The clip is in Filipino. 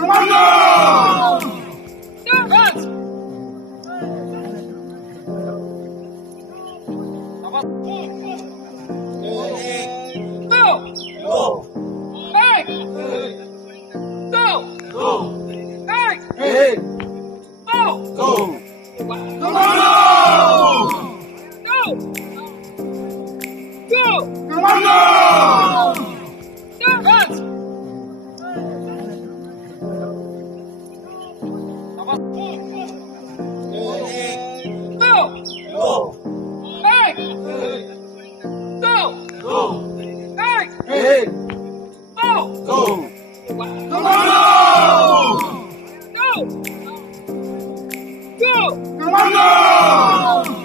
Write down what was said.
Commando! Hands! Go! Back! Go! Hey! Go! Commando! Go! Commando! Hands! Go! Back! Go! Hey! Go! Commando! Go! Commando!